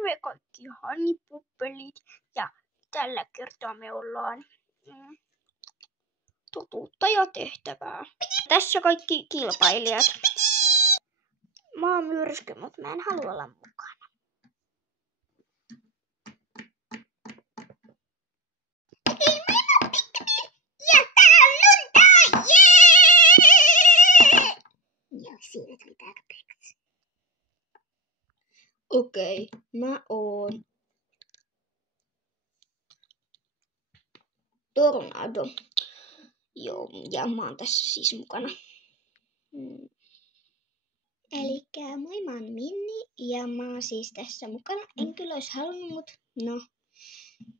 terve kaikki hanipuppelit ja tällä kertaa me ollaan totuutta ja tehtävää. Tässä kaikki kilpailijat. Mä oon myrsky, mutta mä en halua olla mukana. Ja täällä on lunta! Jee! Joo, siinä tuli tarpeeksi. Okei, mä oon Tornado. Joo, ja mä oon tässä siis mukana. Elikkä moi, mä oon Minni ja mä oon siis tässä mukana. En kyllä ois halunnut, mut no,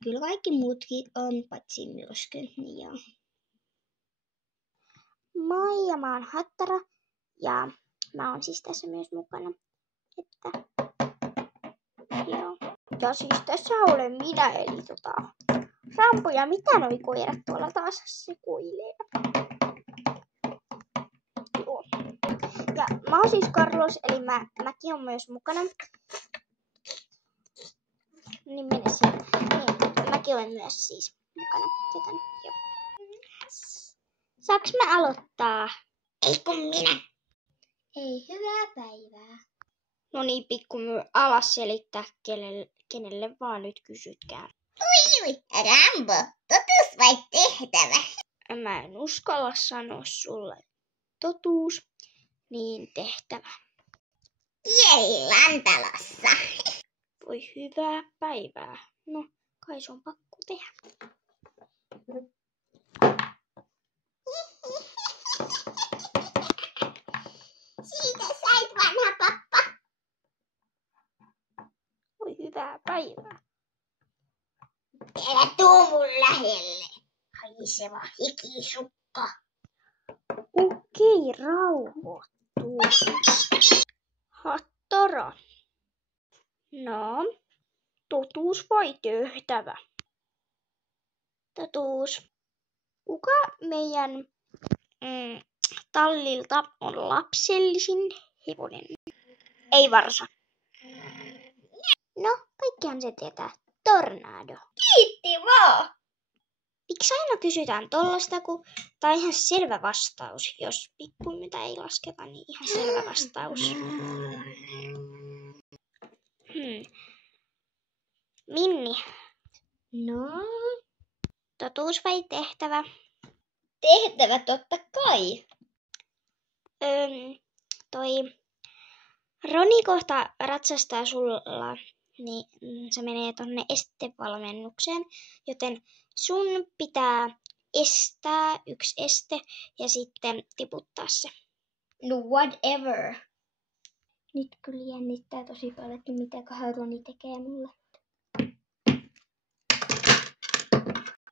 kyllä kaikki muutkin on paitsi myrsky, niin joo. Moi, ja mä oon Hattara. Ja mä oon siis tässä myös mukana. Että joo. Ja siis tässä olen minä, eli Rambo, ja mitä noi koirat tuolla taas sekoilee. Joo. Ja mä oon siis Carlos, eli mäkin on myös mukana. Niin mene siihen. Niin, mäkin olen myös siis mukana. Joten joo. Saaks mä aloittaa? Ei kun minä. Hei, hyvää päivää. No niin, pikkumyy alas selittää, kenelle vaan nyt kysytkään. Ui, Rambo, totuus vai tehtävä? Mä en uskalla sanoa sulle totuus, niin tehtävä. Kiellan talossa. Voi hyvää päivää. No, kai se on pakko tehdä. Siitä sait, vanha pappa. Voi hyvää päivää. Älä tuu mun lähelle. Haiseva hikisukka. Okei, rauhoittuu. Hattara. No, totuus vai tehtävä? Totuus. Kuka meidän tallilta on lapsellisin hevonen? Ei varsa. No, kaikkihan se tietää. Tornado. Kiitti vaan. Miksi aina kysytään tollasta, kun tää on ihan selvä vastaus. Jos pikkumytä ei lasketa, niin ihan selvä vastaus. Minni. No, Totuus vai tehtävä? tehtävä totta kai. Toi Roni kohta ratsastaa sulla, niin se menee tonne estevalmennukseen, joten sun pitää estää yksi este ja sitten tiputtaa se. No whatever. Nyt kyllä jännittää tosi paljon, että mitäköhän Roni tekee mulle.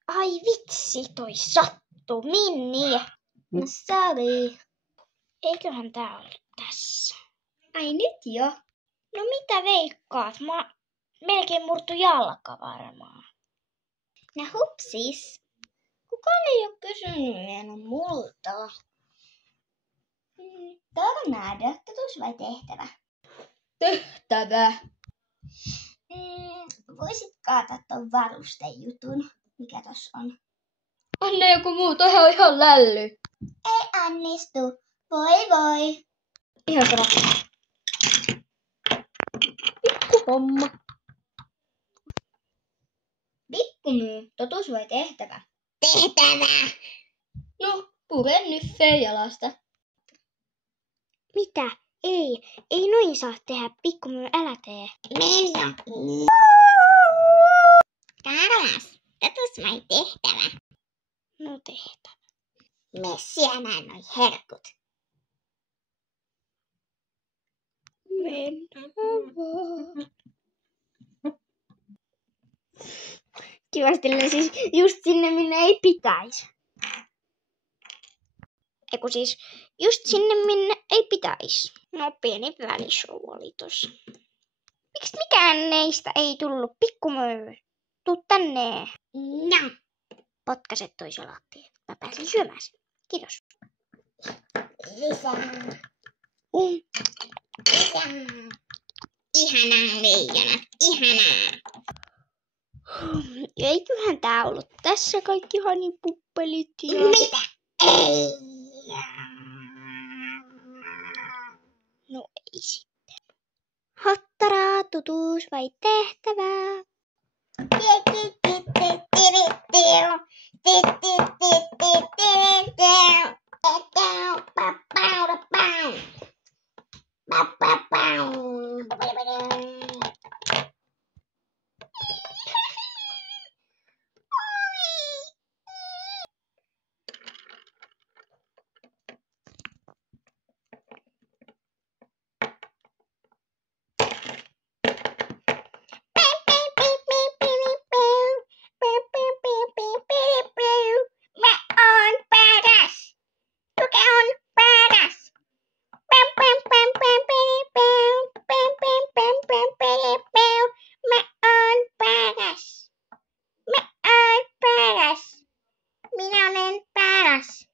Ai vitsi, toi sattu, Minni. No sorry. Eiköhän tää ole tässä. Ai nyt jo? No mitä veikkaat? Mä melkein murtu jalka varmaan. No hupsis. Kukaan ei oo kysynyt vielä multa. Tornado, totuus vai tehtävä? Tehtävä. Voisit kaataa ton varustejutun, mikä tossa on. Anne joku muu, toihan on ihan lälly. Ei onnistu. Voi voi. Ihan sama. Pikku homma. Pikkumyy, totuus vai tehtävä? Tehtävä. No, pure nyffeä jalasta. Mitä? Ei noin saa tehdä, pikkumyy, älä tee. Meillä. Carlos, totuus vai tehtävä? No tehtävä. Me syömään noi herkut. Mennään vaan. Kivasti siis just sinne, minne ei pitäisi. Eiku siis just sinne, minne ei pitäisi. No pieni välishow oli tossa. Miksi mikään neistä ei tullut? Pikkumöy. Tuu tänne. No. Potkaset toi salaattia. Mä pääsen syömään sen. Kiitos. Lisää. Lisää. Ihanaa leijonat, ihanaa. Eiköhän tää ollut tässä kaikki hanipuppelit ja... Mitä? Ei. No ei sitten. Hattaraa, totuus vai tehtävää? Minä olen paras.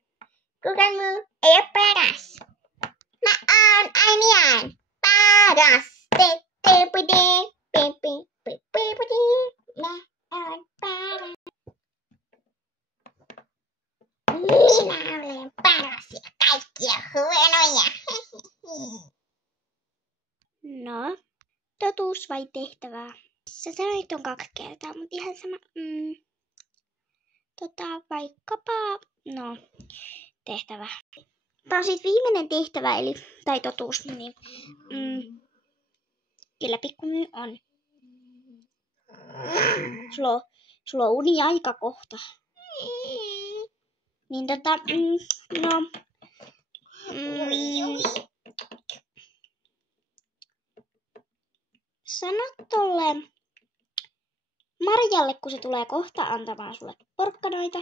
Kukaan muu ei ole paras. Mä oon ainiaan paras. Mä oon paras. Minä olen paras ja kaikki on huonoja. No, totuus vai tehtävää? Sä sanoit on 2 kertaa, mutta ihan sama. Vaikkapa, no, tehtävä. Tää on sit viimeinen tehtävä, eli, tai totuus, niin kyllä pikkumyy on. Sulla on uni-aika kohta. Niin no, sano tolle Marjalle, kun se tulee kohta antamaan sulle porkkanoita,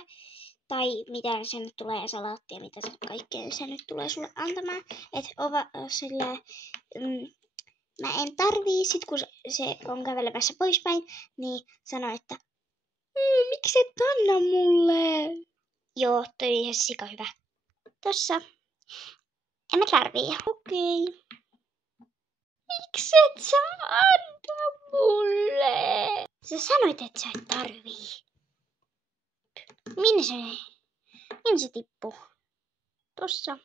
tai mitä se nyt tulee, salaattia, mitä se kaikkea se nyt tulee sulle antamaan. Että silleen, mä en tarvii, sit kun se on kävelemässä poispäin, niin sano, että miksi et anna mulle? Joo, toi on ihan sika hyvä. Tossa. En mä tarvii. Okei. Miksi et sä anna mulle? Sä sanoit, että sä et tarvii. Minne se tippuu? Tossa.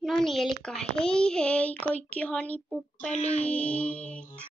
Noniin, elikkä hei hei kaikki hanipuppelit.